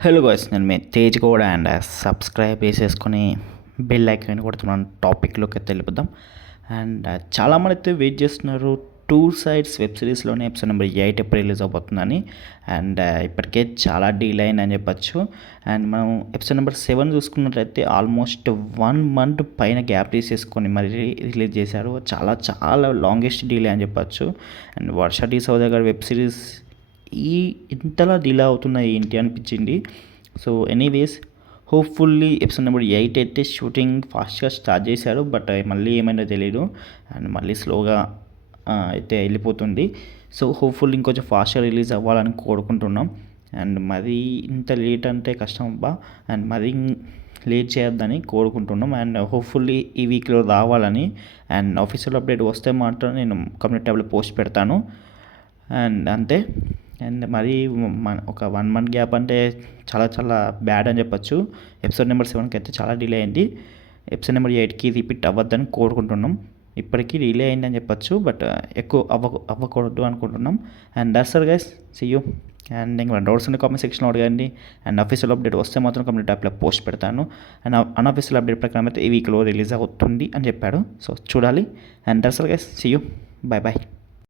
Hello guys, నేను మీ తేజ్ కూడా అండ్ సబ్స్క్రైబ్ చేసేసుకొని బెల్ ఐకాన్ కొడుతున్నాను. టాపిక్లోకి అయితే వెళ్ళిపోదాం. అండ్ చాలామంది అయితే వెయిట్ చేస్తున్నారు టూ సైడ్స్ వెబ్ సిరీస్లోనే ఎపిసోడ్ నెంబర్ 8 ఎప్పుడు రిలీజ్ అవబోతుందని. అండ్ ఇప్పటికే చాలా డీల్ అయిందని చెప్పచ్చు. అండ్ మనం ఎపిసోడ్ నెంబర్ 7 చూసుకున్నట్లయితే ఆల్మోస్ట్ 1 మంత్ పైన గ్యాప్ తీసేసుకొని మరి రిలీజ్ చేశారు. చాలా చాలా లాంగెస్ట్ డీలే అని చెప్పచ్చు. అండ్ వర్ష టీ సౌదాగర్ వెబ్ సిరీస్ ఇంతలా డిలే అవుతున్నాయి ఏంటి అనిపించింది. So anyways, hopefully episode number 8 అయితే షూటింగ్ ఫాస్ట్గా స్టార్ట్ చేశారు. బట్ మళ్ళీ ఏమైనా తెలియదు. అండ్ మళ్ళీ స్లోగా అయితే వెళ్ళిపోతుంది. సో హోప్ఫుల్లీ ఇంకొంచెం ఫాస్ట్గా రిలీజ్ అవ్వాలని కోరుకుంటున్నాం. అండ్ మరీ ఇంత లేట్ అంటే కష్టం అబ్బా. అండ్ మరీ లేట్ చేయొద్దని కోరుకుంటున్నాం. అండ్ హోప్ఫుల్లీ ఈ వీక్లో రావాలని. అండ్ ఆఫీషియల్ అప్డేట్ వస్తే మాత్రం నేను కమ్యూనిటీ ట్యాబ్లో పోస్ట్ పెడతాను. అండ్ అంతే. అండ్ మరి ఒక 1 మంత్ గ్యాప్ అంటే చాలా చాలా బ్యాడ్ అని చెప్పచ్చు. ఎపిసోడ్ నెంబర్ 7కి అయితే చాలా డిలే అయింది. ఎపిసోడ్ నెంబర్ 8కి రిపీట్ అవ్వద్దని కోరుకుంటున్నాం. ఇప్పటికీ డిలే అయిందని చెప్పచ్చు, బట్ ఎక్కువ అవ్వకూడదు అనుకుంటున్నాం. And that's all guys, see you. And ఇంకా డౌట్స్ ఉన్న కామెంట్ సెక్షన్లో అడగండి. అండ్ అఫీషియల్ అప్డేట్ వస్తే మాత్రం కమ్యూనిటీ యాప్లో పోస్ట్ పెడతాను. అండ్ అన్అఫీషియల్ అప్డేట్ ప్రకారం అయితే ఈ వీక్లో రిలీజ్ అవుతుంది అని చెప్పాడు. సో చూడాలి. And that's all guys, see you. Bye bye.